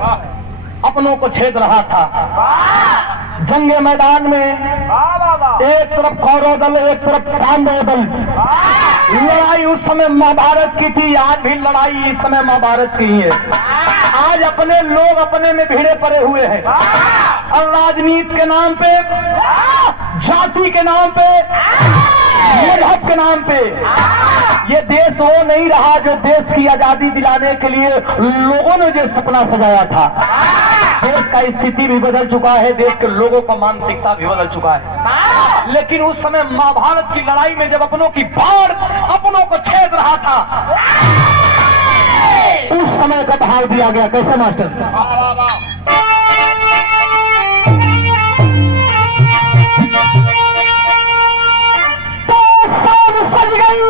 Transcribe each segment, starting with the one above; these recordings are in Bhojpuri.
अपनों को छेद रहा था। जंगे मैदान में एक तरफ कौरव दल, एक तरफ पांडव दल। लड़ाई उस समय महाभारत की थी, आज भी लड़ाई इस समय महाभारत की है। आज अपने लोग अपने में भिड़े पड़े हुए हैं और राजनीति के नाम पे, जाति के नाम पे, मजहब के नाम पे ये देश वो नहीं रहा जो देश की आजादी दिलाने के लिए लोगों ने जो सपना सजाया था। देश का स्थिति भी बदल चुका है, देश के लोगों का मानसिकता भी बदल चुका है। लेकिन उस समय महाभारत की लड़ाई में जब अपनों की बाढ़ अपनों को छेद रहा था, उस समय का भाव दिया गया। कैसे मास्टर? तो सब सज गई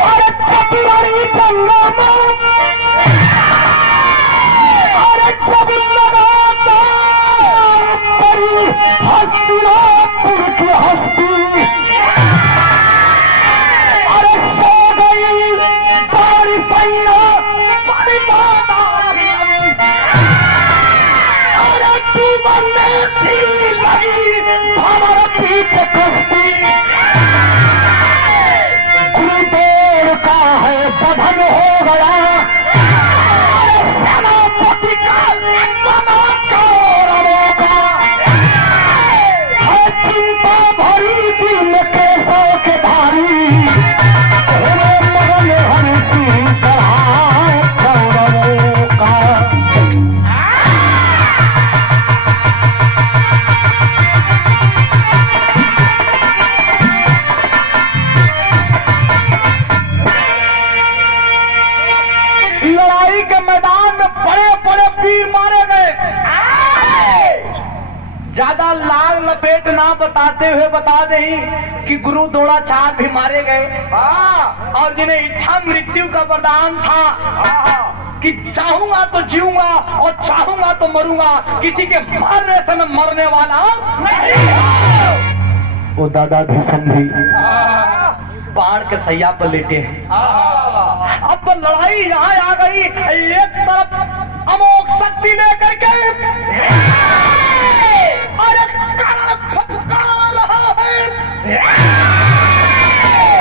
और चतुरारी जंगों में, और जब लगा तो बड़ी हस्तिनापुर की हस्ती, अरे सो गई बड़ी सैया बड़ी माता, अरे डूबने थी लगी हमारे पीछे कश्ती। गुरुदेव का है बधन हो गया, सेनापति का बना कौरवों का है चिंता भरी दिल कैसों के भारी, मगन हंसी कढ़ाए कौरवों का। लड़ाई के मैदान में बड़े बड़े वीर मारे गए। ज्यादा लाल लपेट ना बताते हुए बता दें कि गुरु द्रोणाचार्य भी मारे गए, और जिन्हें इच्छा मृत्यु का वरदान था कि चाहूंगा तो जीऊंगा और चाहूंगा तो मरूंगा, किसी के मरने से मैं मरने वाला नहीं। वो दादा भीषण भी पहाड़ के सैया पर लेटे हैं। अब तो लड़ाई यहाँ आ गई, एक तरफ अमोघ शक्ति लेकर के अरे कर्ण फटकार रहा है,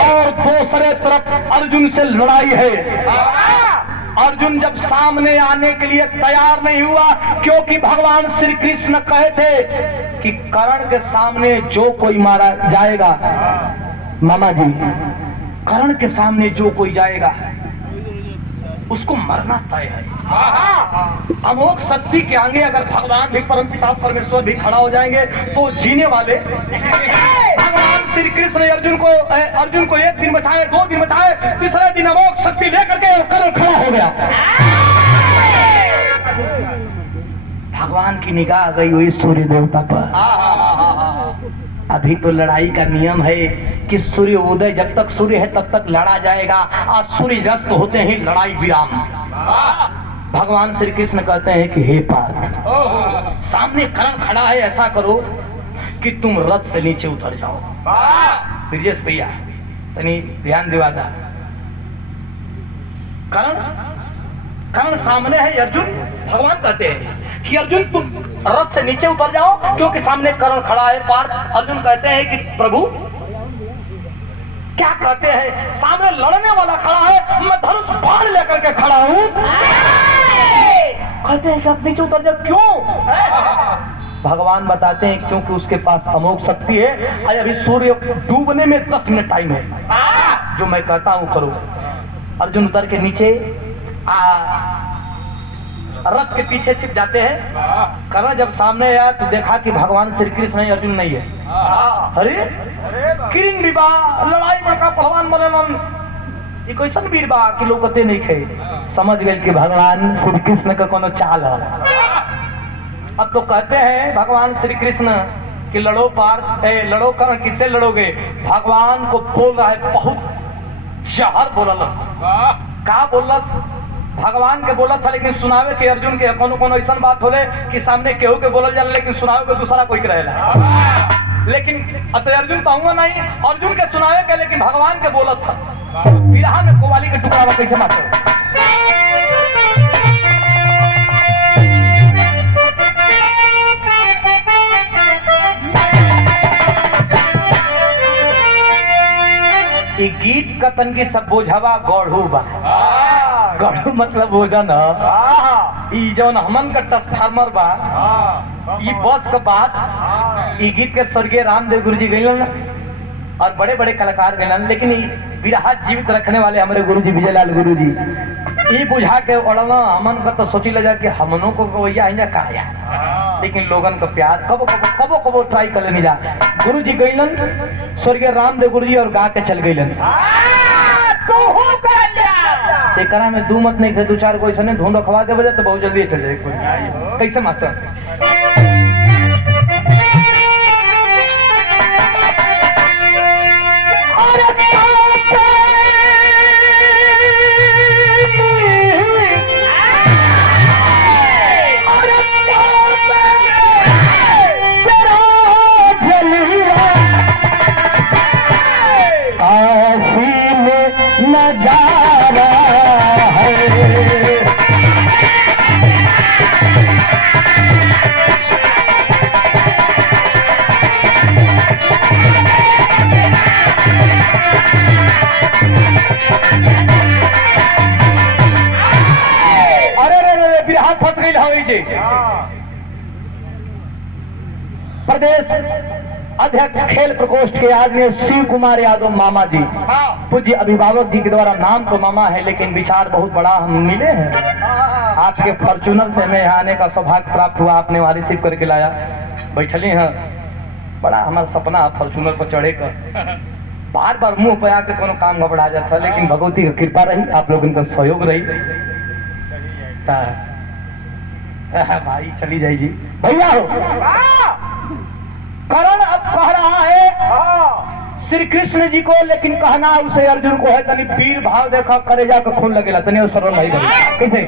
और दूसरे तरफ अर्जुन से लड़ाई है। अर्जुन जब सामने आने के लिए तैयार नहीं हुआ, क्योंकि भगवान श्री कृष्ण कहे थे कि कर्ण के सामने जो कोई मारा जाएगा, मामा जी, कर्ण के सामने जो कोई जाएगा उसको मरना तय है। अमोघ शक्ति के आगे अगर भगवान भी, परमपिता परमेश्वर भी खड़ा हो जाएंगे तो जीने वाले। भगवान श्री कृष्ण अर्जुन को एक दिन बचाए, 2 दिन बचाए, तीसरे दिन अमोघ शक्ति लेकर के कर्ण खड़ा हो गया। भगवान की निगाह आ गई हुई सूर्य देवता पर। अभी तो लड़ाई का नियम है कि सूर्य उदय, जब तक सूर्य है तब तक लड़ा जाएगा, और सूर्य अस्त होते ही लड़ाई विराम। भगवान श्री कृष्ण कहते हैं कि हे पार्थ, सामने कर्ण खड़ा है, ऐसा करो कि तुम रथ से नीचे उतर जाओ। ब्रजेश भैया तनी ध्यान दिवा दा। कर्ण सामने है, अर्जुन, भगवान कहते हैं कि अर्जुन तुम रथ से नीचे उतर जाओ, क्योंकि सामने कर्ण खड़ा है। पार्थ अर्जुन कहते हैं कि प्रभु क्या कहते हैं, सामने लड़ने वाला खड़ा है, मैं धनुष बाण लेकर के खड़ा हूं। कहते हैं कि आप नीचे उतर जाओ। क्यों? भगवान बताते हैं क्योंकि उसके पास अमोघ शक्ति है। अभी सूर्य डूबने में 10 मिनट टाइम है, जो मैं कहता हूं करो। अर्जुन उतर के नीचे रथ के पीछे छिप जाते हैं। कर्ण जब सामने आया तो देखा कि भगवान श्री कृष्ण है, अर्जुन नहीं है। अरे किरिंग भी बा, लड़ाई में का पहलवान मरलन, ये कैसन वीर बा कि लोग कहते नहीं खे। समझ गए कि भगवान श्री कृष्ण का कोनो चाल है। अब तो कहते हैं भगवान श्री कृष्ण कि लड़ो पार्थ, लड़ो कर्ण, किससे लड़ोगे? भगवान को बोल रहा है, बहुत जहर बोललस। का बोललस? भगवान के बोला था, लेकिन सुनावे के अर्जुन के कोनो ऐसा बात होले कि सामने केहू के बोलल जाला, लेकिन सुनावे को दूसरा कोई रहेला। लेकिन अर्जुन कहूंगा नहीं, अर्जुन के सुनावे के, लेकिन भगवान के बोला था। बिरहा में कोवाली के टुकड़ा कैसे मारते? का तनकी सब बोझवा गढ़ू बा। गढ़ू मतलब भोजन ह। ई जौन हमन का ट्रांसफार्मर बा, ई बस के बाद ई गीत के स्वर्गीय रामदेव गुरु जी गइलन और बड़े बड़े कलाकार गइलन, लेकिन ई विरहा जीवित रखने वाले हमारे गुरु जी विजयलाल गुरु जी ई बुझा के उड़ना हमन का तो सोची लगा कि हमनों को वैया है का यार, लेकिन लोगन का प्यार कबो ट्राई कर लेनी जा। गुरु जी गइलन स्वर्गीय रामदेव गुरु जी और गा के चल गइलन। एकरा में दू मत नहीं थे, दो चार को ऐसा ढूंढ रखवा दे बजे तो बहुत जल्दी चल जाए। कैसे मास्टर प्रदेश अध्यक्ष खेल प्रकोष्ठ के आदरणीय शिव कुमार यादव मामा जी, पूज्य अभिभावक जी के द्वारा नाम तो मामा है लेकिन विचार बहुत बड़ा हम मिले हैं। आपके फॉर्च्यूनर से हमें आने का सौभाग्य प्राप्त हुआ, आपने वहाँ रिसीव करके लाया। बैठली हैं, बड़ा हमारा सपना फॉर्च्यूनर पर चढ़े कर, बार बार मुंह पे आके कोनो काम घबरा जाता, लेकिन भगवती की कृपा रही, आप लोगों का सहयोग रही। भाई चली जाएगी भैया हो। करण अब कह रहा है श्री कृष्ण जी को, लेकिन कहना उसे अर्जुन को है। तनी पीर भाव देखा, करेजा का खून लगेला, तनी सरल भाई कैसे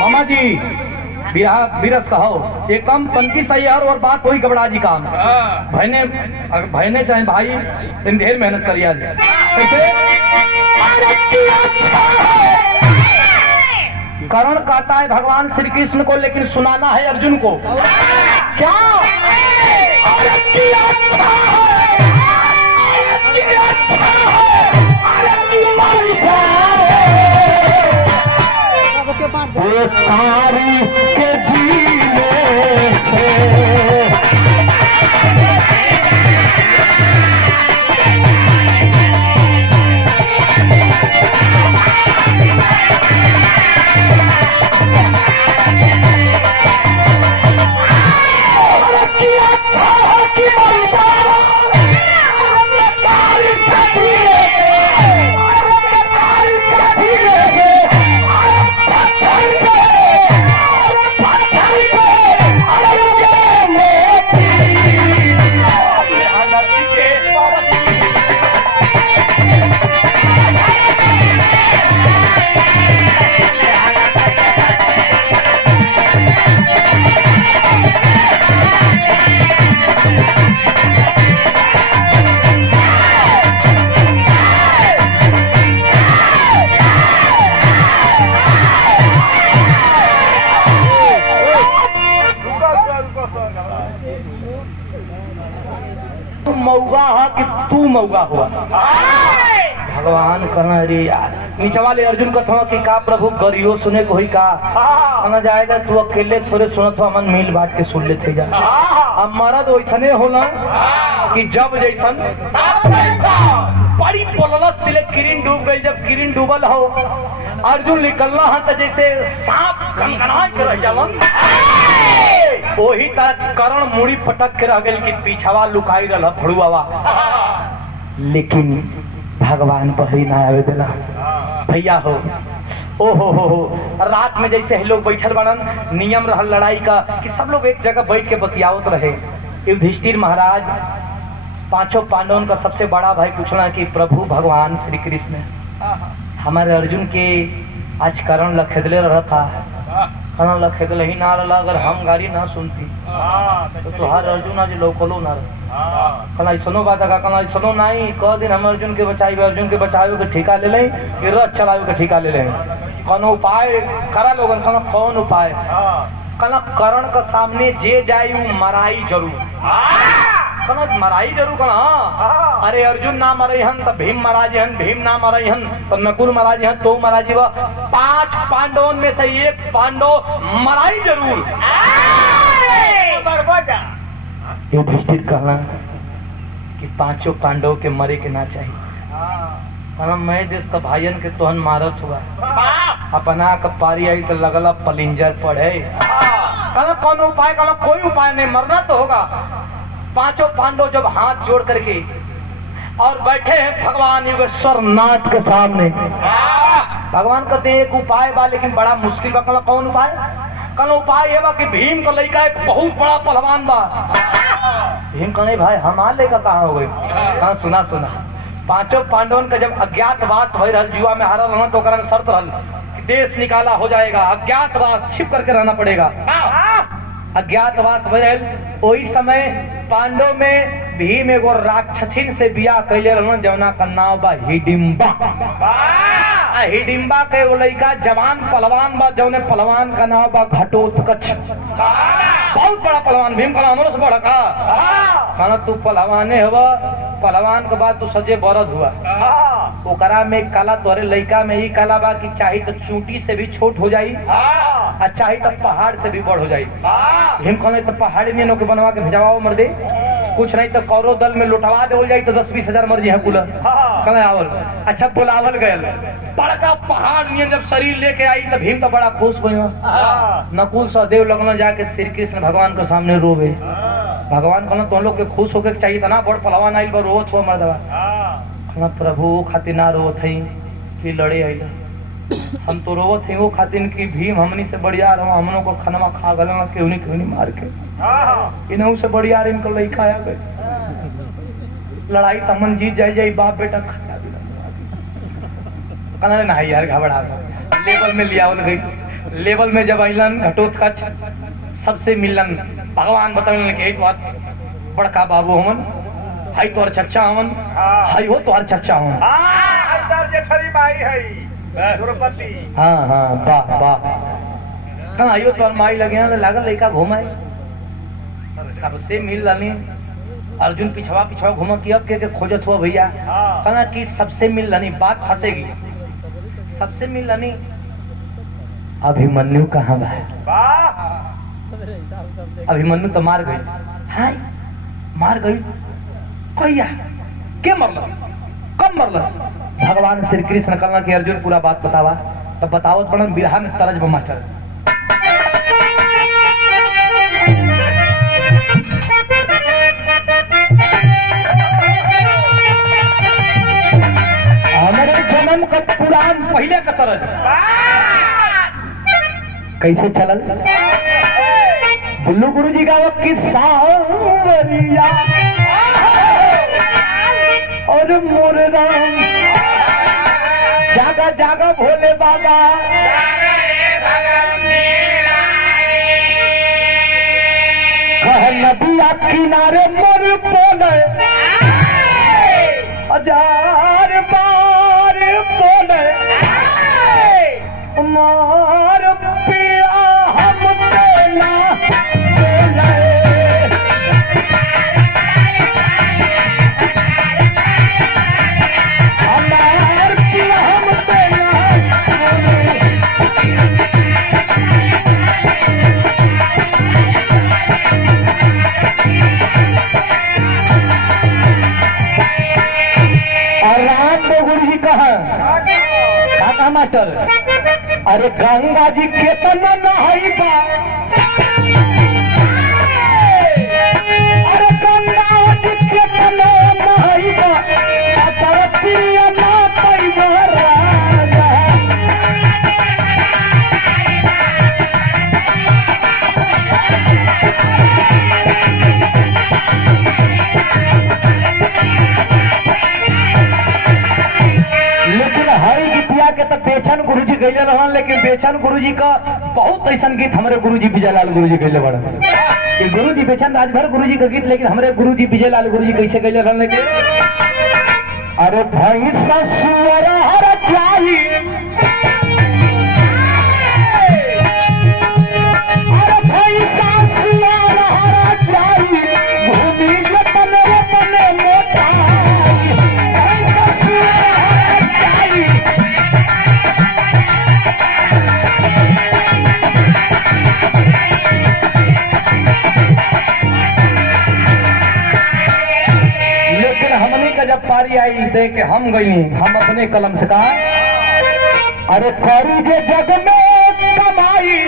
मामा जी बिरस कहो एकदम तनकी सही है और बात कोई गबड़ा जी काम भयने चाहे भाई तुम ढेर मेहनत करिए। कैसे करण कहता है भगवान श्री कृष्ण को, लेकिन सुनाना है अर्जुन को। क्या तारी के जीने से मऊगा है कि तू मऊगा हुआ। भगवान कहना रे यार नीचे वाले अर्जुन का था कि का प्रभु गरियो सुने को ही का कहना जाएगा, तू अकेले थोड़े सुनत हो, मन मिल बांट के सुन लेते जा। अब मरद वैसने होला कि जब जैसन बड़ी बोललस तिले किरण डूब गई। जब किरण डूबल हो अर्जुन निकलना है तो जैसे सांप गनगना के रह जालन, वही तरह करण मुड़ी पटक के रह गई कि पीछावा लुकाई रहा भड़ुआवा, लेकिन भगवान पहरी ना आवे देला। भैया हो ओ हो रात में जैसे लोग बैठल बनन, नियम रहल लड़ाई का कि सब लोग एक जगह बैठ के बतियावत रहे। युधिष्ठिर महाराज पांचों पांडवों का सबसे बड़ा भाई पूछना कि प्रभु भगवान श्री कृष्ण हमारे अर्जुन के आज करण लखेदले रहा था, करण लखेदले ही ना रहा, अगर हम गाड़ी ना सुनती तो तुहार अर्जुन आज लोकलो ना कल ऐसनो बात है, कल ऐसनो नहीं कह दिन हम अर्जुन के बचाई, अर्जुन के बचावे के ठिका ले लें कि रथ चलावे के ठिका ले लें। कौन उपाय करा लोगन, कौन उपाय कहना करण के सामने जे जाई उ मराई जरूर। कहना मराई जरूर कहना हाँ। अरे अर्जुन ना मरई हन तो भीम मरा जी हन, भीम ना मरई हन तो नकुल मरा जी हन, तो मरा जी। 5 पांडवों में से एक पांडव मराई जरूर। युधिष्ठिर कहना कि 5 पांडव के मरे के ना चाहिए। कहना मैं देश का भाइयन के तोहन मारत हुआ अपना कपारी आई तो लगला पलिंजर पड़े। कहना कौन उपाय? कहना कोई उपाय नहीं, मरना तो होगा। 5 पांडव जब हाथ जोड़ करके और बैठे हैं भगवान योगेश्वर नाथ के सामने, भगवान कहते हैं एक उपाय बा लेकिन बड़ा मुश्किल बा। कहना कौन उपाय? कहना उपाय ये बा कि भीम का लड़का एक बहुत बड़ा पहलवान बा। भीम कहने भाई हमार लड़का कहाँ हो गई? कहना सुना सुना 5 पांडवन का जब अज्ञातवास भई रहल, जुआ में हारल रहना तो ओकरा में शर्त रहल कि देश निकाला हो जाएगा, अज्ञातवास छिप करके रहना पड़ेगा। अज्ञातवास भई रहल वही समय पांडव में भीम एगो राक्षसीन से बियाह कैले रहन जौना का नाम बा हिडिंबा। हिडिंबा के एगो लड़का जवान पहलवान बा जौने पहलवान का नाम बा घटोत्कच। बहुत बड़ा पहलवान, भीम कहला हमरो से बड़ा का? कहना तू पहलवाने हवा, पहलवान के बाद तू सजे बरद हुआ। ओकरा में काला तोरे लड़का में ही काला बा कि चाहे तो चूंटी से भी छोट हो जाई और चाहे तो पहाड़ से भी बड़ हो जाई। भीम कहने तो पहाड़ में नौके बनवा के भेजवाओ मर दे, कुछ नहीं तो कौरव दल में लुटवा दे जाई तो 10-20 हजार मर जी है कुल। कहने आवल अच्छा बुलावल गयल, बड़का पहाड़ में जब शरीर लेके आई तो भीम तो बड़ा खुश भयो। नकुल सहदेव लगन जाके श्री कृष्ण भगवान के सामने रोवे। भगवान कहना तुम लोग के खुश होके चाहिए था ना, बड़ पहलवान आइल बा रोवत हुआ मर्दवा। कहना प्रभु वो खातिर ना रोवत हई कि लड़े आइला, हम तो रोवत हई वो खातिर कि भीम हमनी से बढ़िया रहो, हमनों को खनमा खा गलना केहनी केहनी मार के इनहू से बढ़िया इनको लइका आ गए। लड़ाई तमन जीत जाई बाप बेटा खट्टा भी कहना ना यार घबरा लेवल में लियावल गई। लेवल में जब आइलन घटोत्कच सबसे मिलन, भगवान बताने के एक बात बड़का बाबू हमन हाई तोर चच्चा हमन, हाई हो तोर चच्चा हमन। हाँ हाँ वाह वाह। कहना आइयो तोर माई लगे हैं लागल लड़का घुमाए, सबसे मिल लनी। अर्जुन पिछवा पिछवा घूम के अब के खोजत हुआ भैया। कहना कि सबसे मिल लनी, बात फंसेगी। सबसे मिल लनी अभिमन्यु कहाँ बा? अभिमन्यु तो मार गई। हाँ मार गई कहिया के मरल, कब मरलस? भगवान श्री कृष्ण कहना कि अर्जुन पूरा बात बतावा। तब बतावत पड़न बिरहा में तरज मास्टर। हमारे जन्म का पुराण पहले का तरज कैसे चलल? बुल्लू गुरु जी का वो किस्सा और मोर राम जागा जागा भोले बाबा कह नदिया किनारे मोर बोले 1000 बार बोले मार पिया हमसे ना बोले। हमार पिया हमसे ना बोले। और राम गुरु जी कहा काका मास्टर, अरे गंगा जी केतना नहाई बा, अरे गंगा जी केतना नहाई बा, तरतिया ना पैबा राजा। लेकिन हर गीतिया के तो बेचन गुरु जी गैले रहन, लेकिन बेचन गुरु जी का बहुत ऐसा गीत हमारे गुरु जी विजयलाल गुरु जी गैले बड़ा। ये गुरु जी बेचन राजभर गुरु जी का गीत, लेकिन हमारे गुरु जी विजयलाल गुरु जी कैसे गैले रहन? लेकिन अरे भाई ससुर हर चाही, अरे जब पारी आई दे के हम गई, हम अपने कलम से कहा, अरे करी जे जग में कमाई,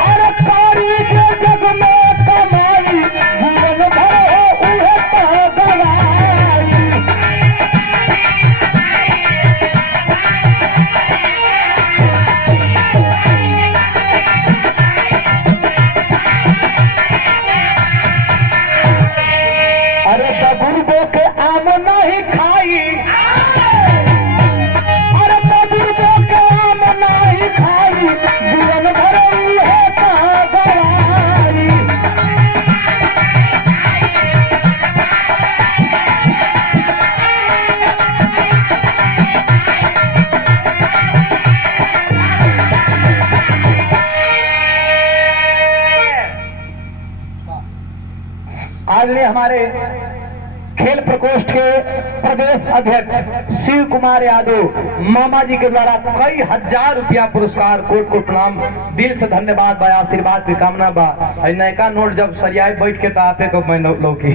अरे करी जे जग में कमाई, जीवन भर उहे गवाई। अरे बबुर्गों के आम नहीं खाई, अरे बबुर्गों के आम नहीं खाई, जीवन भर उहे गवाई। आज ने हमारे खेल प्रकोष्ठ के प्रदेश अध्यक्ष शिव कुमार यादव मामा जी के द्वारा कई हजार रुपया पुरस्कार, कोट को प्रणाम, दिल से धन्यवाद बा, आशीर्वाद की कामना बा। नयका नोट जब सरियाए बैठ के तापे तो मैं लौकी,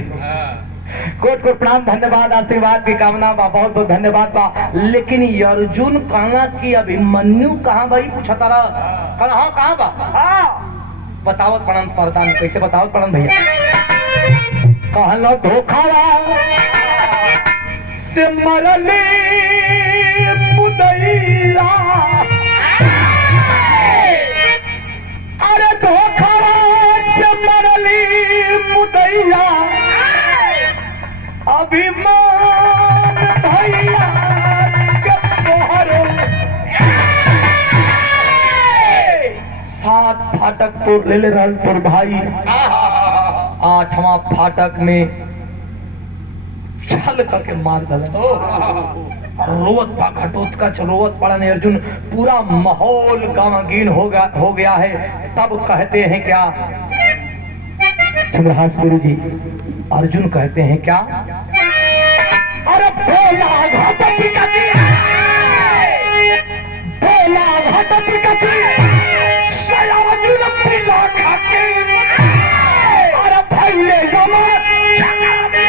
कोट को प्रणाम, धन्यवाद, आशीर्वाद की कामना बा, बहुत बहुत धन्यवाद बा। लेकिन अर्जुन कहना कि अभिमन्यु कहाँ भाई पूछा तारा, कहाँ बा, बतावत पड़न प्रधान, कैसे बतावत पड़न भैया, कहलो धोखावा से मरली मुदैया, अरे धोखावा से मरली मुदैया, अभिमान भैया के तोहरे 7 फाटक तोड़ ले रहल तोर भाई, 8वां फाटक में छल करके मार दल, रोवत पा घटोत का रोवत पड़न अर्जुन, पूरा माहौल गमगीन हो गया है। तब कहते हैं क्या चंद्रहास गुरु जी, अर्जुन कहते हैं क्या, अरे भोला घाट पिकाची, भोला घाट पिकाची, सया अर्जुन पिला खाके, अरे भैले जमा चका दे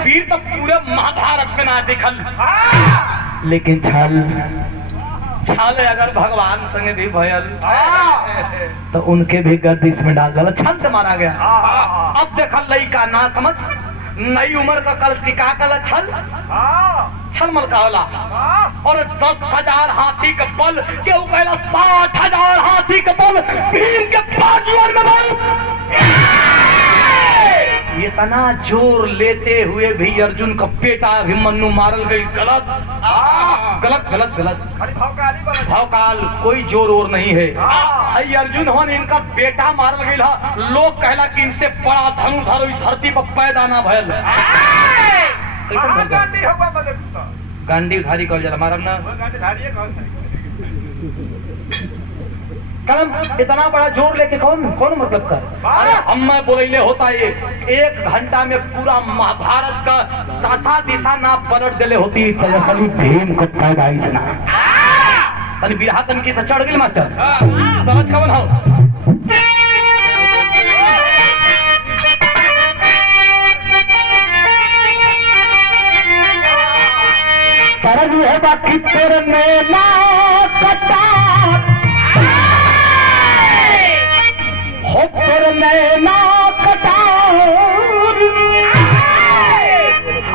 वीर तो पूरे महाभारत में ना दिखल, लेकिन छल अगर भगवान संग भी भयल तो उनके भी गर्दिश में डाल दिया, छल से मारा गया। अब देखल लइका ना समझ, नई उम्र का कलश की का कल छल मल का होला, और 10,000 हाथी का बल के कहला 60,000 हाथी का बल, भीम के बाजुओं में बल, इतना जोर लेते हुए भी अर्जुन का बेटा अभिमन्यु मारल गई। गलत गलत गलत गलत, भावकाल कोई जोर और नहीं है। अर्जुन हवन इनका बेटा मारल गई, लोग कहला कि इनसे बड़ा धनुधर धरती पर पैदा ना भयल। गांडी धारी कहल जाला, मारम ना कलम, इतना बड़ा जोर लेके कौन मतलब कर, अरे हम मैं बोले होता है 1 घंटा में पूरा महाभारत का दशा दिशा ना पलट देले होती, असली भीम को पैदाइश ना तन बिरहा तन की से चढ़ गई मास्टर समझ कवन हो। तरज है बाकी तेरे नैना कटा, हो तेरे नैना कटार,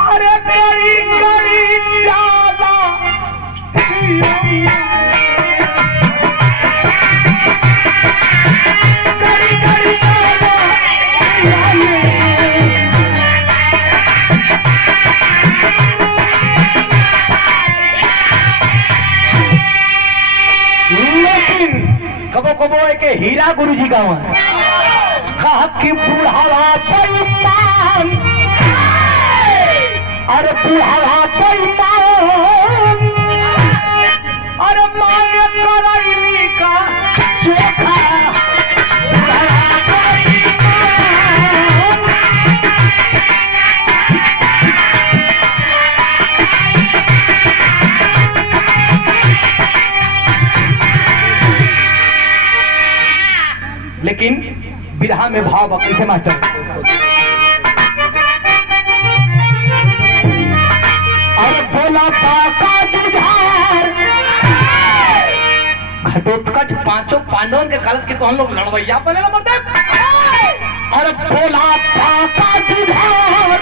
अरे गड़ी गड़ी ज्यादा गड़ी गड़ी ज्यादा लेकिन कबो कबो के हीरा गुरुजी गाँव कहा कि बुढ़ावा बेईमान, अरे बुढ़ावा बेईमान, अरे मांगे करैली का चोखा। लेकिन बिरहा में भाव कैसे मास्टर? अरे बोला बाका जुझार, घटोत्कच पांचों पांडवों के कलश के तो हम लोग लड़वैया बनेगा मरते। अरे बोला बाका जुझार,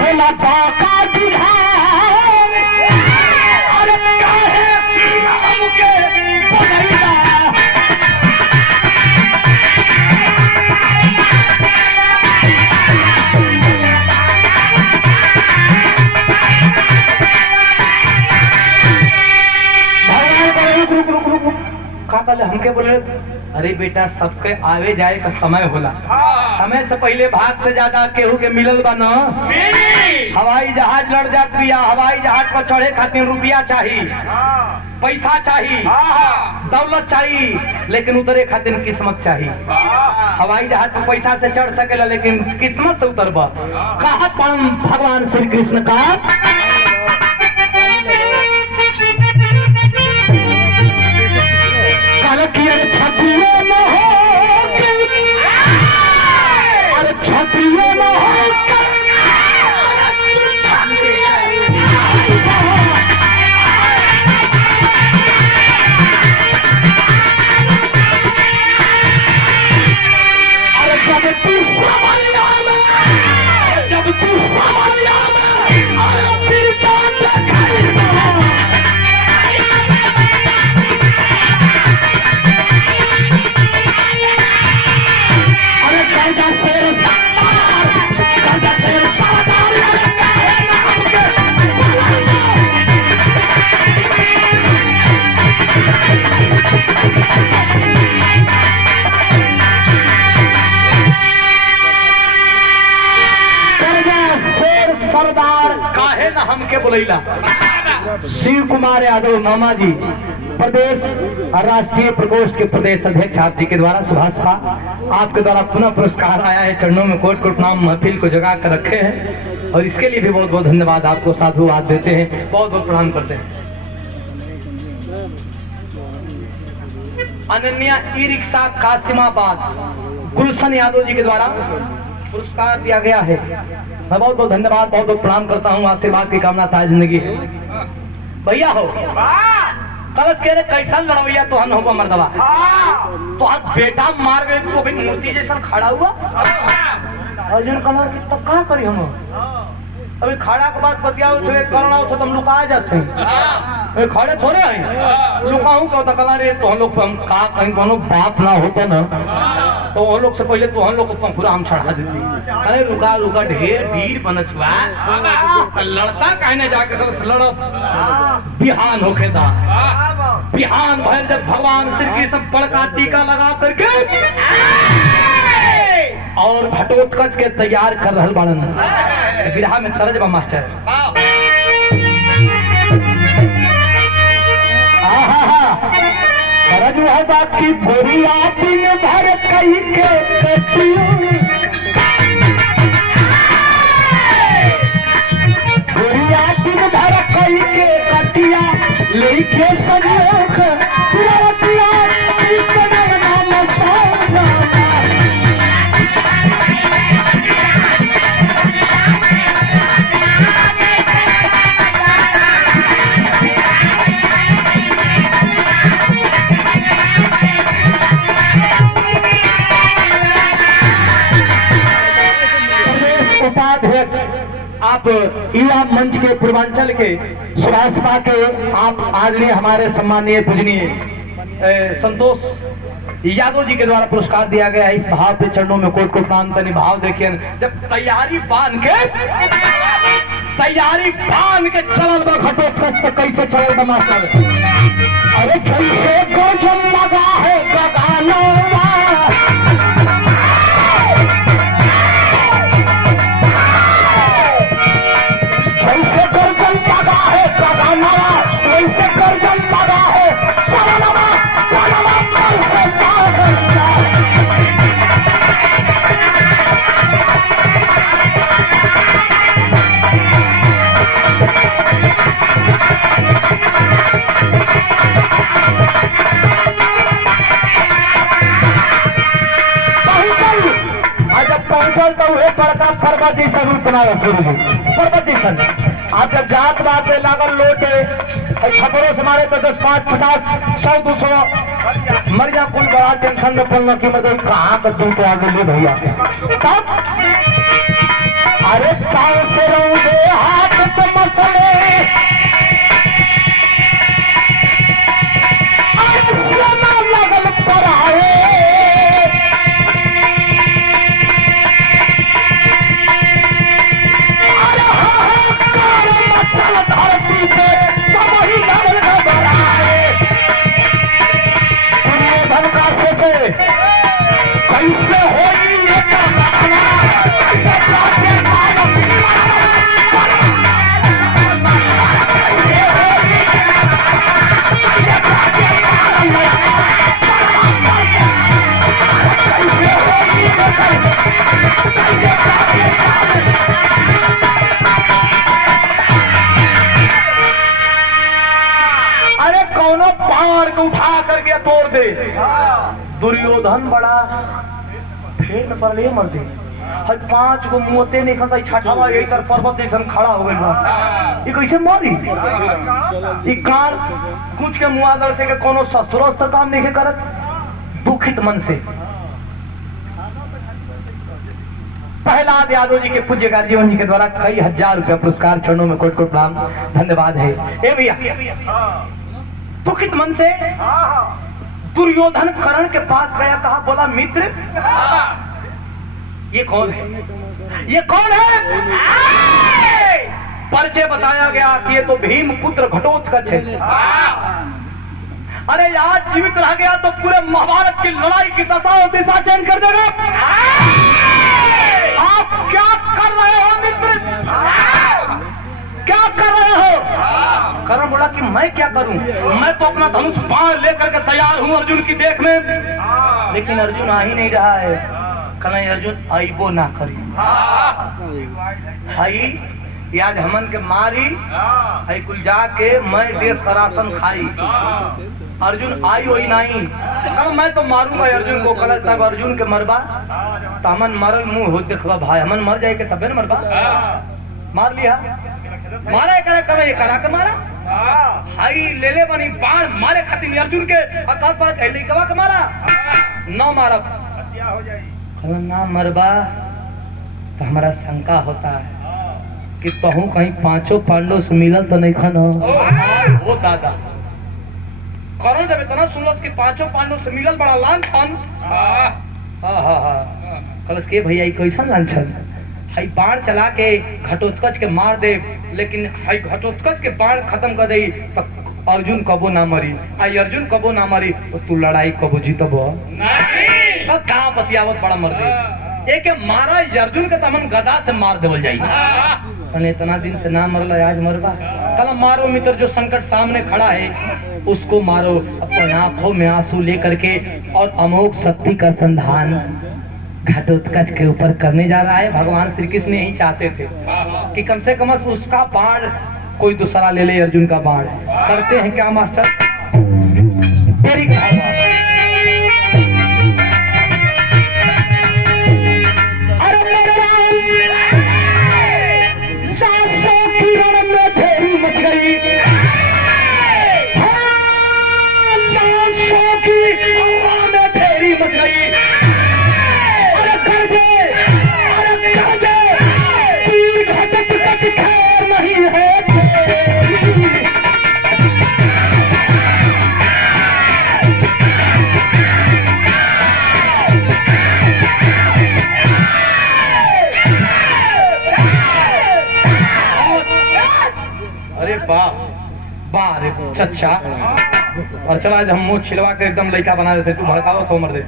बोला बाका जुझार, अरे काहे हमके बनैया। हमके बोले अरे बेटा सबके आवे जाए का समय होला, समय से पहले भाग से ज्यादा केहू के मिलल बा न। हवाई जहाज लड़ जात बिया, हवाई जहाज पर चढ़े खातिर रुपया चाहिए, पैसा चाहिए, दौलत चाहिए, लेकिन उतरे खातिर किस्मत चाहिए। हवाई जहाज पर पैसा से चढ़ सकेला लेकिन किस्मत से उतरबा। कहा परम भगवान श्री कृष्ण का अरे छत्रियों में होकर, अरे छत्रियों में होकर, अरे जब तू सामरिया में, जब तू सामरिया में, अरे फिर हमके बोलैला। शिव कुमार यादव मामा जी प्रदेश राष्ट्रीय प्रकोष्ठ के प्रदेश अध्यक्ष आप जी के द्वारा सुभाषपा आपके द्वारा पुनः पुरस्कार आया है। चरणों में कोट कोट नाम महफिल को जगा कर रखे हैं और इसके लिए भी बहुत बहुत धन्यवाद आपको साधुवाद देते हैं, बहुत बहुत प्रणाम करते हैं। अनन्या ई रिक्शा कासिमाबाद गुलशन यादव जी के द्वारा पुरस्कार दिया गया है। मैं बहुत बहुत धन्यवाद, बहुत बहुत प्रणाम करता हूँ। आशीर्वाद की कामना था जिंदगी भैया हो। कलश कह रहे कैसा लड़वैया तो हम होगा मर्दवा, तो आप बेटा मार गए तो अभी मूर्ति जैसा खड़ा हुआ अर्जुन कलर की तब कहा करी हम अभी खड़ा के बाद बतियाओ करना हो तो हम लुका जाते हैं, खड़े थोड़े हैं लुकाऊं का तो कला रे तो हम लोग हम का कहीं कोनो बाप ना होता ना तो हम लोग से पहले तो हम लोग को पंखुरा हम चढ़ा देते। अरे रुका रुका ढेर भीड़ बनच बा, लड़ता कहने जाके कल लड़ब बिहान होके दा बिहान भैल जब भगवान श्री कृष्ण बड़का टीका लगा करके और घटोत्कच के तैयार कर रहल बाड़न। बिरहा में तरजबा मास्टर तरज है बाकी बोरिया दिन भर कई के कटियो बोरिया दिन भर कई के कटिया लेके संयोग सुरतिया कृष्ण नाम सारा आप युवा मंच के पूर्वांचल के सुभाषपा के आप आदरणीय हमारे सम्मानीय पूजनीय संतोष यादव जी के द्वारा पुरस्कार दिया गया है। इस भाव पे चरणों में कोट कोट प्रणाम तनि भाव देखिए। जब तैयारी बांध के चलल बा घटोत्कच कैसे चलल बा मास्टर, अरे कैसे को पर्वत जैसा रूप बनाया सूर्य जी, पर्वत जैसा। आप जब जात बात में लागल लोटे छपरों से मारे तो 10, 5, 50, 100, 200 मर जा। कुल बड़ा टेंशन में पड़ना कि मतलब कहाँ का दूर तो आगे ले भैया। तब अरे पाँव से रौदे हाथ से मसले लगल पर आए। अरे हाहाकार मचल धरती पे सब ही लगल घबराए। दुर्योधन का सोचे कैसे होई ये कहानी। अरे कौनो पहाड़ को उठा करके तोड़ दे। दुर्योधन बड़ा फेर पर ले मर दे। हर 5 को मुँहते नहीं खसा छठवा यही कर पर्वत जैसा खड़ा हो गया। ये कैसे मारी? ये कान कुछ के मुआदल से के कोनो शस्त्रोस्त्र काम नहीं करत। दुखित मन से प्रहलाद यादव जी के पूज्य गाजीवन जी के द्वारा कई हजार रुपया पुरस्कार चरणों में कोट कोट प्रणाम धन्यवाद है। ए भैया दुखित मन से दुर्योधन कर्ण के पास गया, कहा बोला मित्र ये कौन है? ये कौन है? परिचय बताया गया कि ये तो भीम पुत्र घटोत्कच है। अरे आज जीवित रह गया तो पूरे महाभारत की लड़ाई की दशा और दिशा चेंज कर देगा। आप क्या कर रहे हो मित्र? क्या कर रहे हो? कर्ण बोला कि मैं क्या करूं, मैं तो अपना धनुष बाण लेकर के तैयार हूं अर्जुन की देख में। लेकिन अर्जुन आ ही नहीं रहा है। कहीं अर्जुन आईबो ना करी हाई आज हमन के मारी है कुल जाके मैं देश का राशन खाई। अर्जुन आई होई नहीं, कल मैं तो मारूंगा अर्जुन को। कल तब अर्जुन के मरबा तो हमन मरल मुंह हो देखबा भाई, हमन मर जाए के तबे न मरबा। मार लिया, मारा करे कब ये करा के मारा हाई ले ले बनी बाण मारे खातिर अर्जुन के अकाल पर कहली कवा के मारा न मारब हो जाए ना मरबा। तो हमारा शंका होता है कि कहूँ कहीं 5 पांडव से मिलल तो नहीं खाना वो दादा। करण जब इतना सुनलस कि 5 पांडव से मिलल बड़ा लांछन। कलस के भैया कैसा लांछन? हाई बाण चला के घटोत्कच के मार दे, लेकिन हाई घटोत्कच के बाण खत्म कर दे तो अर्जुन कबो ना मरी। आई अर्जुन कबो ना मरी तो तू लड़ाई कबो जीतबो नहीं। का बतियावत बड़ा मर दे एक मारा अर्जुन के तमन गदा से मार देवल जाई। इतना दिन से ना मरला आज मरबा। कल मारो मित्र, जो संकट सामने खड़ा है उसको मारो। अपनी आंखों में आंसू लेकर के और अमोघ शक्ति का संधान घटोत्कच के ऊपर करने जा रहा है। भगवान श्री कृष्ण यही चाहते थे कि कम से कम उसका बाण कोई दूसरा ले ले अर्जुन का बाण। करते हैं क्या मास्टर? तेरी मच गई ढेरी मच गई। अरे गरजे तीर घटोत्कच खैर नहीं है। अरे वाह रे चच्चा। और चला आज हम मुंह छिलवा के एकदम लड़का बना देते। तू भड़काओ तो मर दे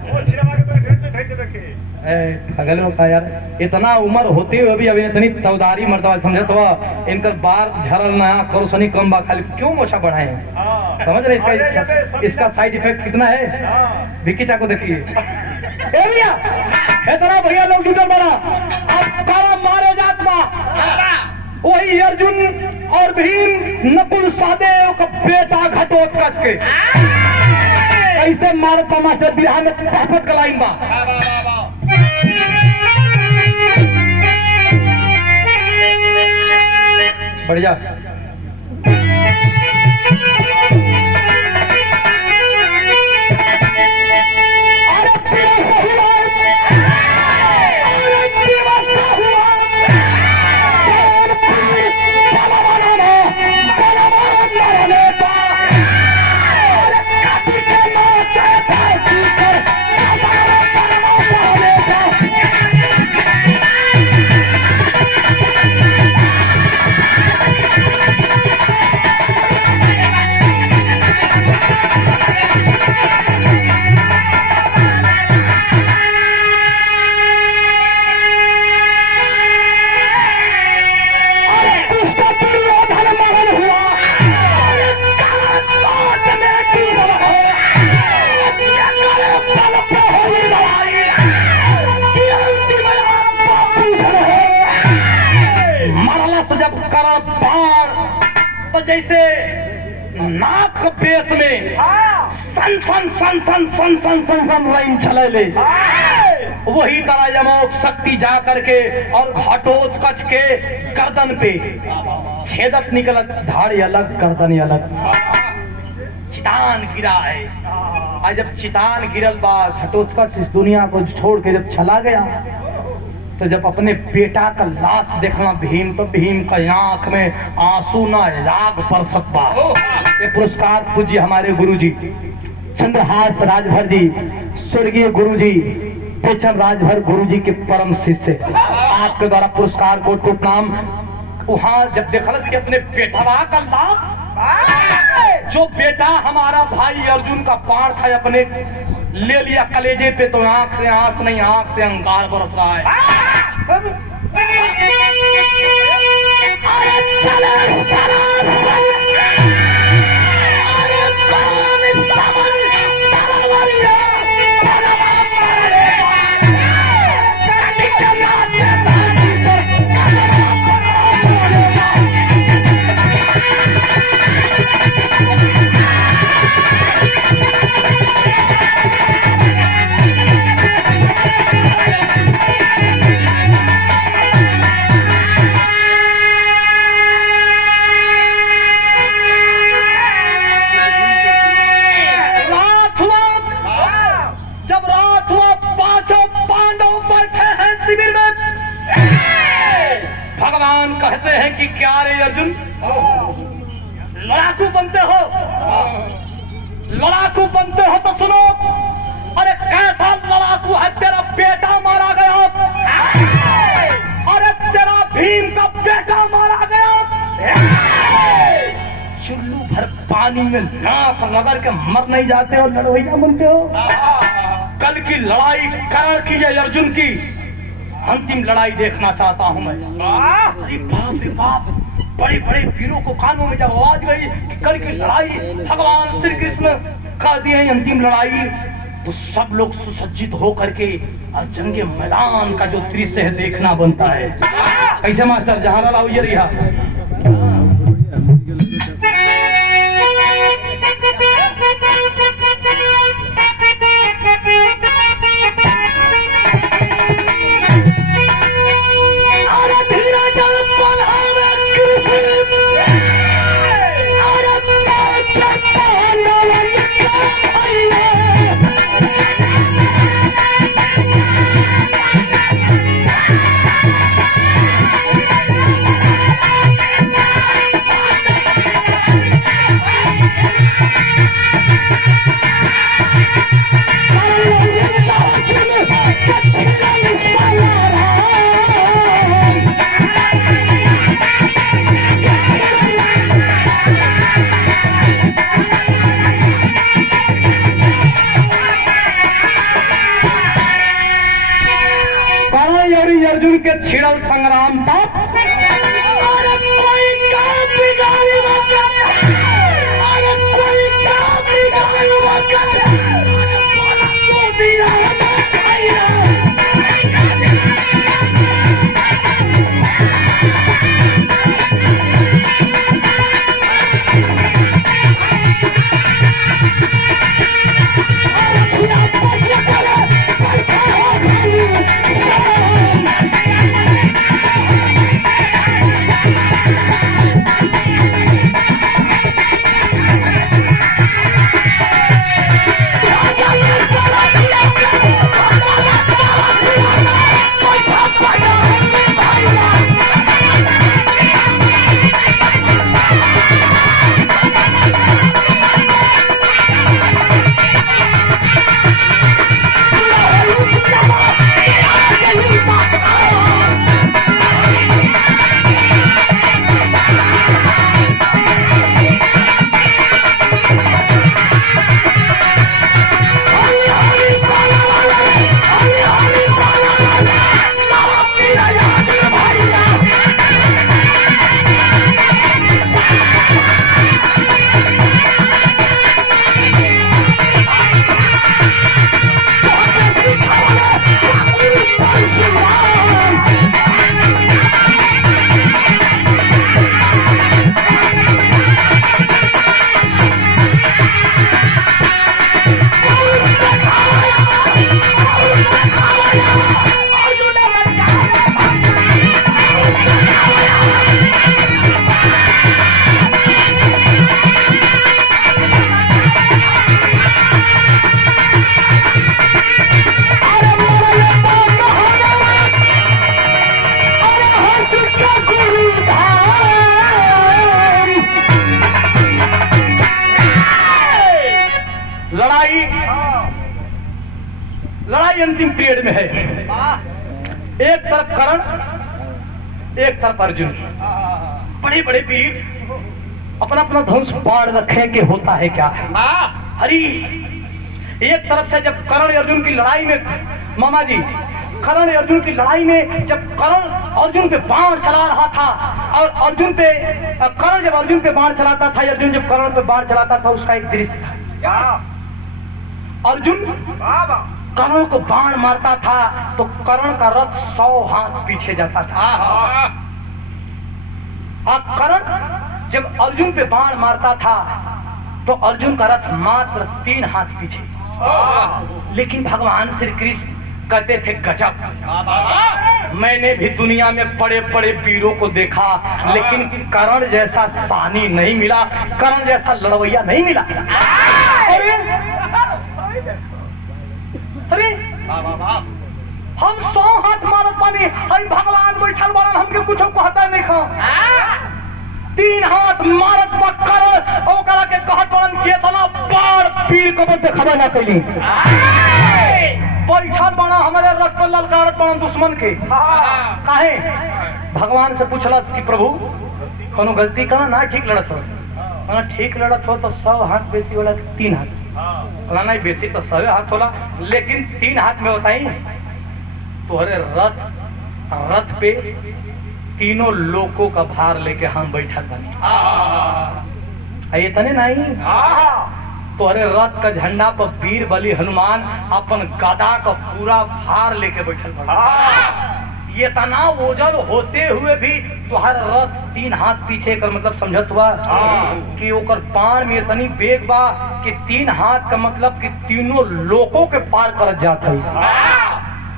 अगले होता यार। इतना उम्र होते हुए भी अभी इतनी तौदारी मर्दवा समझत हुआ इनकर बार झरल ना करो सनी कम बा खाली क्यों मोछा बढ़ाए हैं? समझ रहे इसका साइड इफेक्ट कितना है? विक्की चाको देखिए भैया इतना भैया लोग जुटल बड़ा अब काला मारे जात बा। वही अर्जुन और भीम नकुल सहदेव का बेटा घटोत्कच के ऐसे मार मास्टर बिहार में पहपत का लाइन बा। बढ़िया। जैसे नाक पेश में सन सन सन सन सन सन सन सन लाइन चले ले, वही तरह यमोक शक्ति जा करके और घटोत्कच के गर्दन पे छेदत निकलत, धाड़ी अलग गर्दन अलग, चितान गिरा है। आज जब चितान गिरल बा, घटोत्कच इस दुनिया को छोड़ के जब चला गया, तो जब अपने बेटा का लाश देखना भीम, तो भीम का आंख में आंसू ना राग बरसत बा। ये पुरस्कार पूज्य हमारे गुरुजी चंद्रहास राजभर जी, स्वर्गीय गुरुजी पेचन राजभर गुरुजी के परम शिष्य, आपके द्वारा पुरस्कार को प्रणाम। वहां जब देखलस कि अपने बेटवा का लाश, जो बेटा हमारा भाई अर्जुन का बाण था, अपने ले लिया कलेजे पे, तो आंख से आंस नहीं, आंख से अंगार बरस रहा है। कहते हैं कि क्या रे अर्जुन, लड़ाकू बनते हो, लड़ाकू बनते हो तो सुनो, अरे कैसा लड़ाकू है, तेरा बेटा मारा गया, अरे तेरा भीम का बेटा मारा गया, चुल्लू भर पानी में नाक रगड़ के मर नहीं जाते हो, लड़वैया बनते हो। कल की लड़ाई करण की है, अर्जुन की अंतिम लड़ाई देखना चाहता हूं मैं। अरे बाप रे बाप, बड़े बड़े वीरों को कानों में जब आवाज गई कि कल की लड़ाई भगवान श्री कृष्ण का दिए अंतिम लड़ाई, तो सब लोग सुसज्जित होकर के जंगे मैदान का जो दृश्य है देखना बनता है। कैसे मास्टर जहां लाओ ये रिहा अर्जुन के छिड़ल संग्राम तक कोई काम बिगाड़ी कोई काम बिगाड़ी लड़ाई अंतिम पीरियड में है। एक तरफ कर्ण, एक तरफ अर्जुन, बड़े बड़े वीर अपना अपना धनुष बाढ़ रखे कि होता है क्या। हरी एक तरफ से जब कर्ण अर्जुन की लड़ाई में, मामा जी, कर्ण अर्जुन की लड़ाई में जब कर्ण अर्जुन पे बाण चला रहा था और कर्ण जब अर्जुन पे बाण चलाता था, अर्जुन जब कर्ण पे बाण चलाता था, उसका एक दृश्य था। अर्जुन कर्ण को बाण मारता था तो कर्ण का रथ 100 हाथ पीछे जाता था। कर्ण जब अर्जुन पे बाण मारता था तो अर्जुन का रथ मात्र 3 हाथ पीछे। लेकिन भगवान श्री कृष्ण कहते थे गजब, मैंने भी दुनिया में बड़े बड़े वीरों को देखा, लेकिन कर्ण जैसा सानी नहीं मिला, कर्ण जैसा लड़वैया नहीं मिला। अरे हम 100 हाथ मारत पानी, अरे भगवान बैठल बड़ा, हमके कुछ कहता नहीं खा। 3 हाथ मारत बा कर्ण, ओकरा के कहत बड़न के तना बार पीर को देखबे ना कैली। बैठल बड़ा हमारे रथ पर ललकारत बड़ा दुश्मन के। काहे? भगवान से पूछलस कि प्रभु कोनो गलती करा ना, ठीक लड़त हो? कहना ठीक लड़त हो तो 100 हाथ बेसी होला कि 3 हाथ? कहना नहीं, बेसी तो 100 हाथ होला, लेकिन 3 हाथ में बताई तोहरे रथ पे तीनों लोगों का भार लेके हम बैठल बनी। ये तने नहीं, तोहरे रथ का झंडा पर वीर बलि हनुमान अपन गदा का पूरा भार लेके बैठल बनी। ये तना ओजल होते हुए भी तुहार रथ 3 हाथ पीछे कर, मतलब समझत हुआ कि ओकर बाण में इतनी बेग बा कि 3 हाथ का मतलब कि तीनों लोगों के पार कर जात है।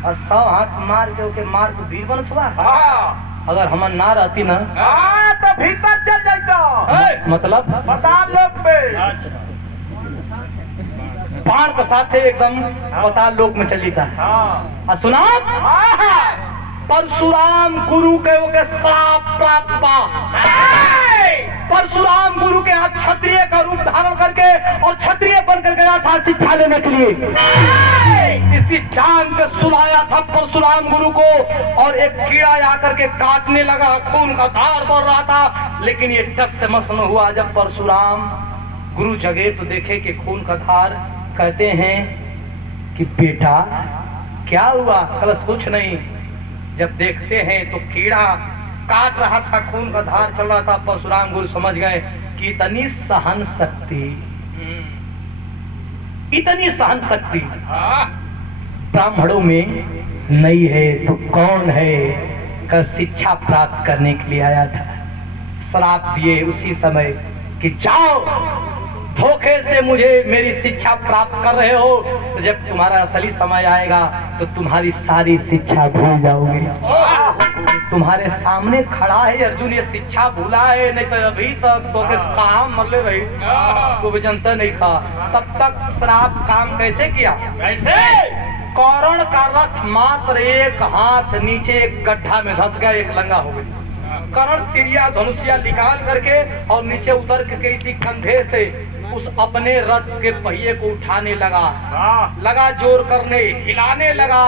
और 100 हाथ मार के ओके मार तो वीर बनत हुआ। अगर हम ना रहती ना तो भीतर चल जाता, मतलब पता लोग पे बाण के साथ एकदम पताल लोक में चली था। सुना परशुराम गुरु के ओके श्राप प्राप्त बा। परशुराम गुरु के हाथ क्षत्रिय का रूप धारण करके और क्षत्रिय बनकर गया था शिक्षा लेने के लिए। इसी जान पे सुलाया था परशुराम गुरु को, और एक कीड़ा आकर के काटने लगा, खून का धार बढ़ रहा था। लेकिन ये टस से मस में हुआ। जब परशुराम गुरु जगे तो देखे कि खून का धार। कहते हैं कि बेटा क्या हुआ? कलश कुछ नहीं। जब देखते हैं तो कीड़ा काट रहा था, खून का धार चल रहा था। परशुराम गुरु समझ गए कि इतनी सहन शक्ति ब्राह्मणों में नहीं है तो कौन है? का शिक्षा प्राप्त करने के लिए आया था। श्राप दिए उसी समय कि जाओ, धोखे से मुझे मेरी शिक्षा प्राप्त कर रहे हो, तो जब तुम्हारा असली समय आएगा तो तुम्हारी सारी शिक्षा भूल जाओगे। तुम्हारे सामने खड़ा है अर्जुन, ये शिक्षा भूला है, नहीं तो अभी तक तो काम मरले रही तो भी जनता नहीं खा। तब तक श्राप काम कैसे किया? कैसे? कर्ण का रथ मात्र 1 हाथ नीचे एक गड्ढा में धंस गया, एक लंगा हो गई। कर्ण तिरिया धनुषिया निकाल करके और नीचे उतर के इसी कंधे से उस अपने रथ के पहिए को उठाने लगा जोर करने, हिलाने लगा।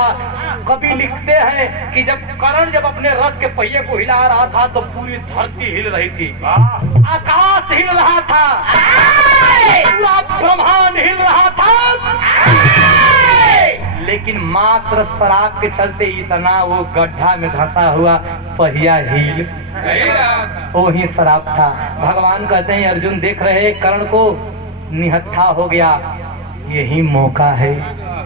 कवि लिखते हैं कि जब अपने रथ के पहिए को हिला रहा था तो पूरी धरती हिल रही थी, आकाश हिल रहा था, पूरा ब्रह्मांड हिल रहा था। लेकिन मात्र शराब के चलते इतना वो गड्ढा में धंसा हुआ पहिया हिल, वही शराब था। भगवान कहते हैं अर्जुन देख रहे कर्ण को निहत्था हो गया, यही मौका है।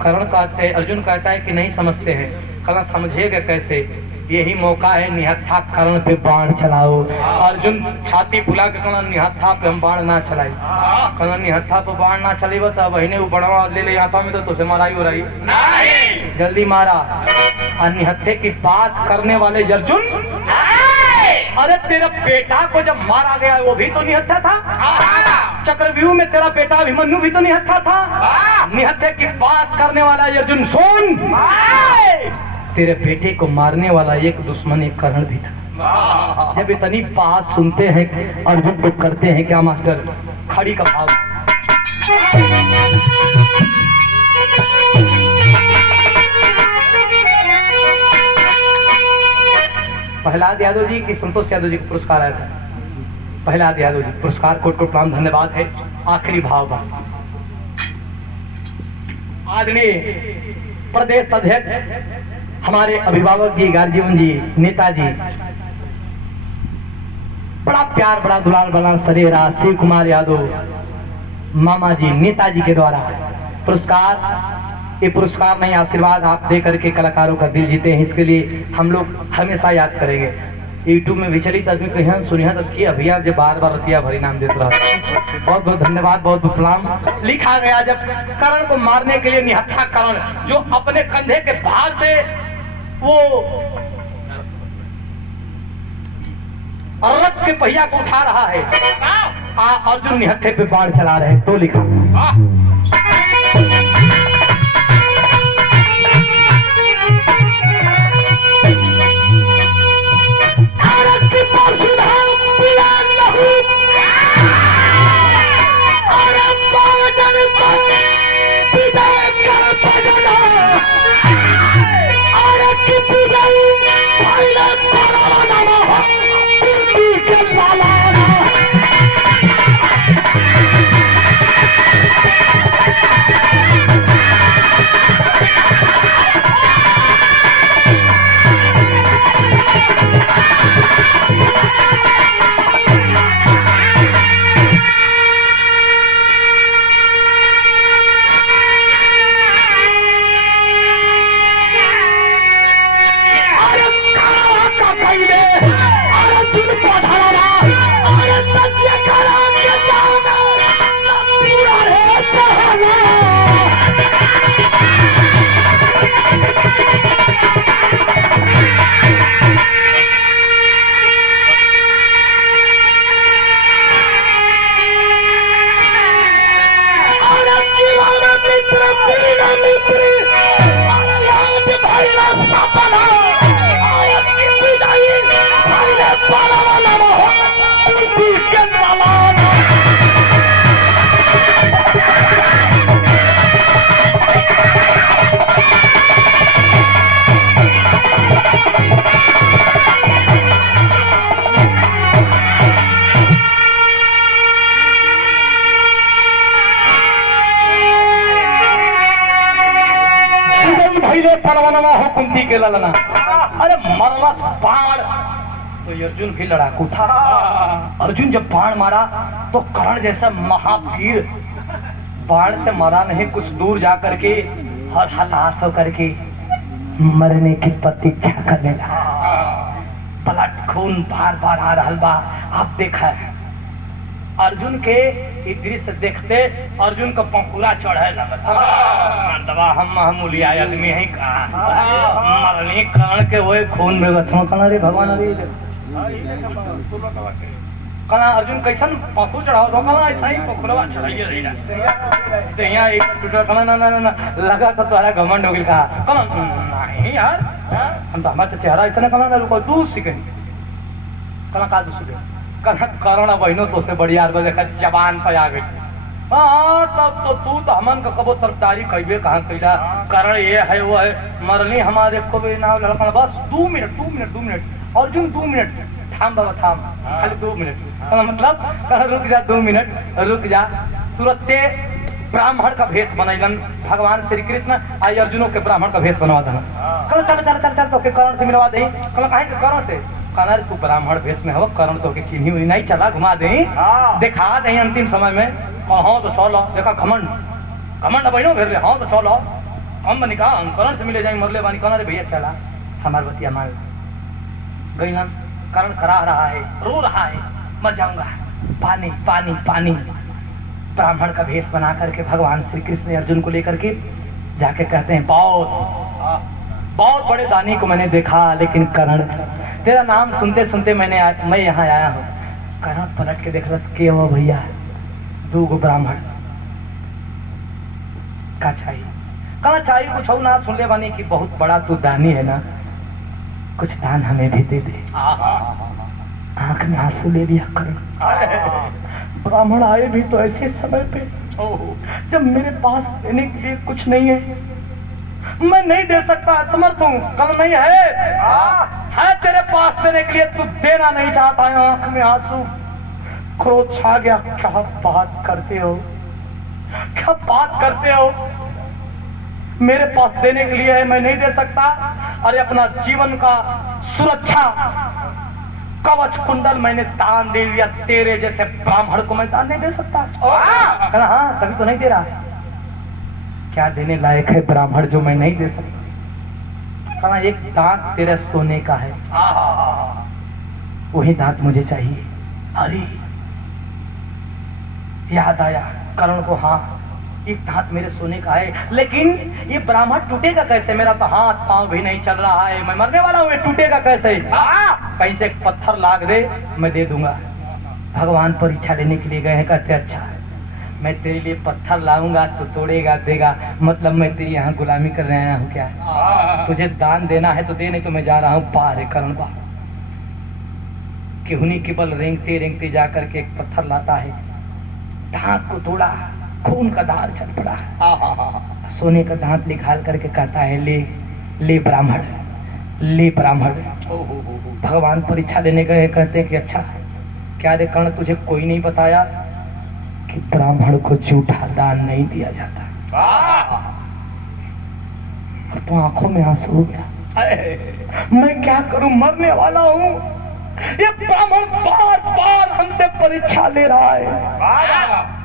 कर्ण कहते हैं, अर्जुन कहता है कि नहीं समझते हैं। कर्ण समझेगा कैसे? यही मौका है, निहत्था कर्ण पे बाण चलाओ। अर्जुन छाती फुला के कहना निहत्था पे हम बाण ना चलाई। कहना निहत्था पे बाण ना चलेगा तो वही वो बड़वा ले ले आता में तो तुझसे माराई हो रही नहीं, जल्दी मारा। और निहत्थे की बात करने वाले अर्जुन, अरे तेरा बेटा को जब मारा गया वो भी तो निहत्था था। चक्रव्यूह में तेरा बेटा अभिमन्यु भी तो निहत्था था। निहत्थे की बात करने वाला अर्जुन सुन, तेरे बेटे को मारने वाला एक दुश्मन एक कर्ण भी था। जब इतनी बात सुनते हैं अर्जुन को करते हैं क्या मास्टर? खड़ी का भाव प्रहलाद यादव जी की संतोष यादव जी को पुरस्कार आया था। प्रहलाद यादव जी पुरस्कार कोट कोट प्रणाम धन्यवाद है। आखिरी भाव बा आदरणीय प्रदेश अध्यक्ष हमारे अभिभावक जी, गार्जियन जी, नेताजी, बड़ा प्यार बड़ा दुलार बना सरेरा शिव कुमार यादव मामा जी, नेताजी के द्वारा पुरस्कार, ये पुरस्कार नहीं आशीर्वाद आप दे करके कलाकारों का दिल जीते हैं, इसके लिए हम लोग हमेशा याद करेंगे। यूट्यूब में विचलित आदमी कहीं सुनिया तक किया भैया जब बार बार रतिया भरी नाम देते रहा। बहुत बहुत धन्यवाद, बहुत बहुत प्रणाम। लिखा गया जब करण को मारने के लिए निहत्था करण जो अपने कंधे के भार से वो रथ के पहिया को उठा रहा है, अर्जुन निहत्थे पे बाढ़ चला रहे, तो लिखा हो कुंती के ललना। अरे मरलस बाण तो अर्जुन भी लड़ाकू था। अर्जुन जब बाण मारा तो कर्ण जैसा महावीर बाण से मारा नहीं, कुछ दूर जा करके और हताश होकर के मरने की प्रतीक्षा करने लगा। ब्लड खून बार बार आ रहा बा। आप देखा है अर्जुन के दृश्य देखते अर्जुन का पंखुरा चढ़े लगता। हम मामूली आदमी है मरनी कर्ण के वो खून में कना रे भगवान रे कना अर्जुन कैसन पंखु चढ़ाओ तो कना ऐसा ही पंखुरवा चढ़ाइए रही तो यहाँ एक टूटा कना ना ना ना लगा तो तुम्हारा घमंड हो गया। कहा कना नहीं यार हम तो हमारा चेहरा ऐसा ना कना ना रुको 2 सेकंड कना का 2 सेकंड कना करण बहनों तो से बड़ी यार देखा जवान पे आ गई। हाँ तब तो तू तो हमन का कबो तरफदारी कहिए कहाँ कैला कारण ये है वो है मरनी हमारे को भी ना लड़का बस 2 मिनट अर्जुन 2 मिनट थाम बाबा थाम खाली 2 मिनट मतलब कहा रुक जा 2 मिनट रुक जा। तुरंते ब्राह्मण का भेष बनैलन भगवान श्री कृष्ण आई अर्जुनों के ब्राह्मण का भेष बनवा देना। कल चल चल चल चल तो के कर्ण से मिलवा दे। कल काहे के कर्ण से कहना तू ब्राह्मण भेष में हो कर्ण तो के चिन्ही हुई नहीं चला घुमा दे दिखा दे अंतिम समय में। हाँ तो चलो देखा घमंड घमंड बहनों घेर ले। हाँ तो चलो हम बनी कहा हम कर्ण से मिले जाएंगे मरले बानी कहना रे भैया चला हमारे बतिया मान गई ना। कर्ण करा रहा है रो रहा है मर जाऊंगा पानी पानी पानी। ब्राह्मण का भेष बना करके भगवान श्री कृष्ण अर्जुन को लेकर के जाके कहते हैं बहुत बड़े दानी को मैंने देखा लेकिन कर्ण तेरा नाम सुनते सुनते मैं यहाँ आया हूँ। कर्ण पलट के देख रहा के वो भैया 2 गो ब्राह्मण का चाहिए कहना चाहिए कुछ हो ना सुन ले बानी कि बहुत बड़ा तू दानी है ना कुछ दान हमें भी दे दे। आंख में आंसू ले लिया कर्ण। ब्राह्मण आए भी तो ऐसे समय पे जब मेरे पास देने के लिए कुछ नहीं है मैं नहीं दे सकता, असमर्थ हूँ। कल नहीं है तेरे पास देने के लिए, तू देना नहीं चाहता है। आंख में आंसू, क्रोध छा गया। क्या बात करते हो, क्या बात करते हो, मेरे पास देने के लिए है, मैं नहीं दे सकता। अरे अपना जीवन का सुरक्षा कवच कुंडल मैंने दान दे दिया, तेरे जैसे ब्राह्मण को मैं दान नहीं दे सकता। कहना हाँ तभी तो नहीं दे रहा। क्या देने लायक है ब्राह्मण जो मैं नहीं दे सकता? कहना एक दांत तेरे सोने का है, वही दांत मुझे चाहिए। अरे याद आया करण को, हाँ एक दांत मेरे सोने का है, लेकिन ये ब्राह्मण टूटेगा कैसे? मेरा तो हाथ पांव भी नहीं चल रहा है, मैं मरने वाला हूँ, ये टूटेगा कैसे? कहीं से एक पत्थर लाग दे, मैं दे दूंगा। भगवान परीक्षा लेने के लिए गए हैं, कहते अच्छा मैं तेरे लिए पत्थर लाऊंगा तो तोड़ेगा देगा, मतलब मैं तेरी यहाँ गुलामी कर रहा हूँ क्या? तुझे दान देना है तो दे, नहीं तो मैं जा रहा हूँ पार है करण पार। केहुनी केवल रेंगते रेंगते जा करके एक पत्थर लाता है, दांत को तोड़ा, खून का धार चल पड़ा। सोने का दांत निकाल करके कहता है ले ले ब्राह्मण, ले ब्राह्मण। भगवान परीक्षा लेने गए, कहते हैं कि अच्छा क्या रे कर्ण, तुझे कोई नहीं बताया कि ब्राह्मण को झूठा दान नहीं दिया जाता? तो आंखों में आंसू हो गया। मैं क्या करूं, मरने वाला हूं। ये ब्राह्मण बार बार हमसे परीक्षा ले रहा है।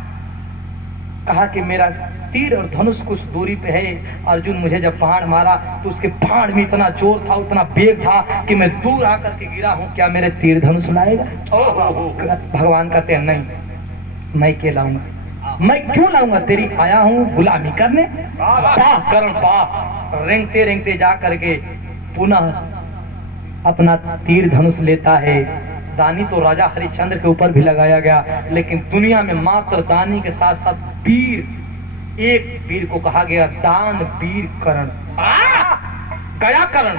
कहा कि मेरा तीर और धनुष कुछ दूरी पे है। अर्जुन मुझे जब बाण मारा तो उसके बाण में इतना जोर था, उतना वेग था कि मैं दूर आकर के गिरा हूं। क्या मेरे तीर धनुष लाएगा? भगवान कहते हैं नहीं, मैं क्या लाऊंगा? मैं क्यों लाऊंगा? तेरी आया हूं गुलामी करने। पा करण पा, रेंगते रेंगते जा करके पुनः अपना तीर धनुष लेता है। दानी तो राजा हरिश्चंद्र के ऊपर भी लगाया गया, लेकिन दुनिया में मात्र दानी के साथ साथ वीर, एक वीर को कहा गया दान वीर करण, गया करण।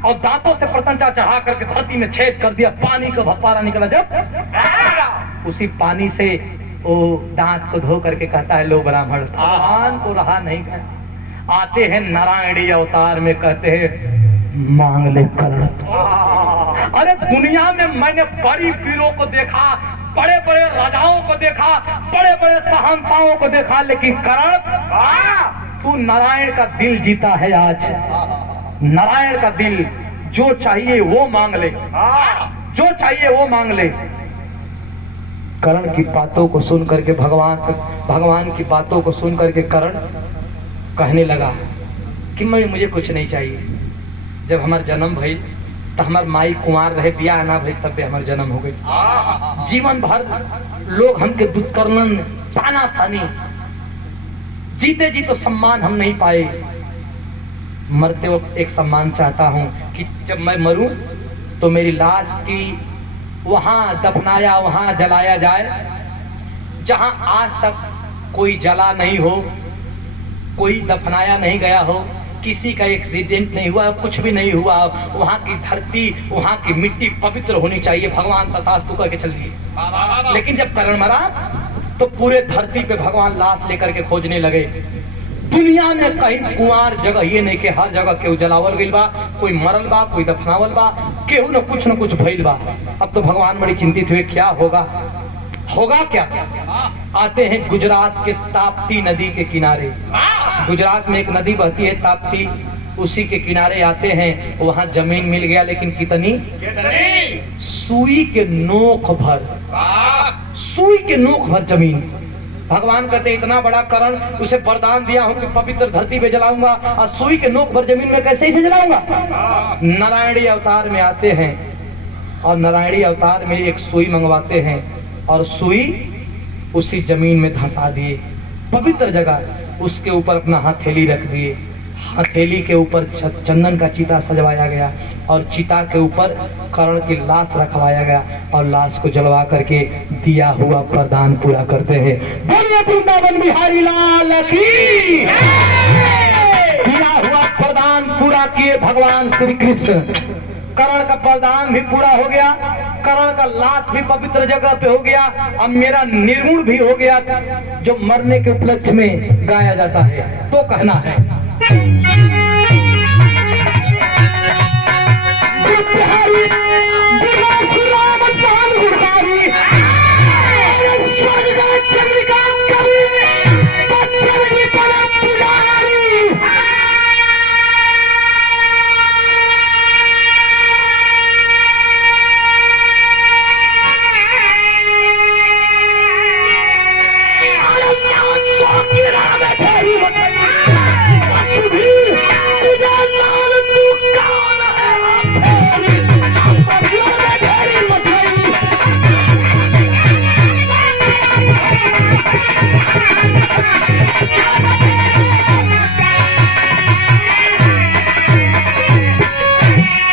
और दांतों से प्रतंचा चढ़ा करके धरती में छेद कर दिया, पानी का भपारा निकला। जब उसी पानी से वो दांत को धो करके कहता है लो ब्राह्मण, भगवान को रहा नहीं कर। आते हैं नारायणी अवतार में, कहते हैं मांग ले करण। अरे दुनिया में मैंने बड़ी वीरों को देखा, बड़े बड़े राजाओं को देखा, बड़े बड़े शहंशाहों को देखा, लेकिन करण तू नारायण का दिल जीता है आज। नारायण का दिल, जो चाहिए वो मांग ले, जो चाहिए वो मांग ले। करण की बातों को सुन करके भगवान की बातों को सुन करके करण कहने लगा कि मुझे कुछ नहीं चाहिए। जब हमारा जन्म भई तो हमार माई कुमार रहे, बियाह ना भई, तब भी हमार जन्म हो गई। जीवन भर लोग हमके दुष्कर्मन, तानाशानी, जीते जी तो सम्मान हम नहीं पाए। मरते वक्त एक सम्मान चाहता हूँ कि जब मैं मरूं तो मेरी लाश की वहां दफनाया, वहां जलाया जाए जहां आज तक कोई जला नहीं हो, कोई दफनाया नहीं गया हो, किसी का एक्सीडेंट नहीं हुआ, कुछ भी नहीं हुआ। वहां की धरती, वहां की मिट्टी पवित्र होनी चाहिए। भगवान तथास्तु करके चल दिए। लेकिन जब करण मरा तो पूरे धरती पे भगवान लाश लेकर के खोजने लगे। दुनिया में कहीं कुंवार जगह ये नहीं कि हर जगह केहू जलावल गइल बा, कोई मरल बा, कोई दफनावल बा, केहू न कुछ भइल बा। अब तो भगवान बड़ी चिंतित हुए, क्या होगा, होगा क्या? आते हैं गुजरात के ताप्ती नदी के किनारे। गुजरात में एक नदी बहती है ताप्ती, उसी के किनारे आते हैं। वहां जमीन मिल गया, लेकिन कितनी? सुई के नोक भर, सुई के नोक भर जमीन। भगवान कहते इतना बड़ा करण, उसे वरदान दिया हूं कि पवित्र धरती पे जलाऊंगा, और सुई के नोक भर जमीन में कैसे इसे जलाऊंगा? नारायणी अवतार में आते हैं और नारायणी अवतार में एक सुई मंगवाते हैं और सुई उसी जमीन में धंसा दिए, पवित्र जगह। उसके ऊपर अपना हथेली रख दिए। हथेली के ऊपर चंदन का चिता सजवाया गया और चिता के ऊपर कर्ण की लाश रखवाया गया और लाश को जलवा करके दिया हुआ वरदान पूरा करते हैं। बोलिए वृंदावन बिहारी लाल की। दिया हुआ वरदान पूरा किए भगवान श्री कृष्ण। कर्ण का वरदान भी पूरा हो गया, कर्ण का लाश भी पवित्र जगह पे हो गया। अब मेरा निर्गुण भी हो गया, जो मरने के उपलक्ष्य में गाया जाता है। तो कहना है बिहारी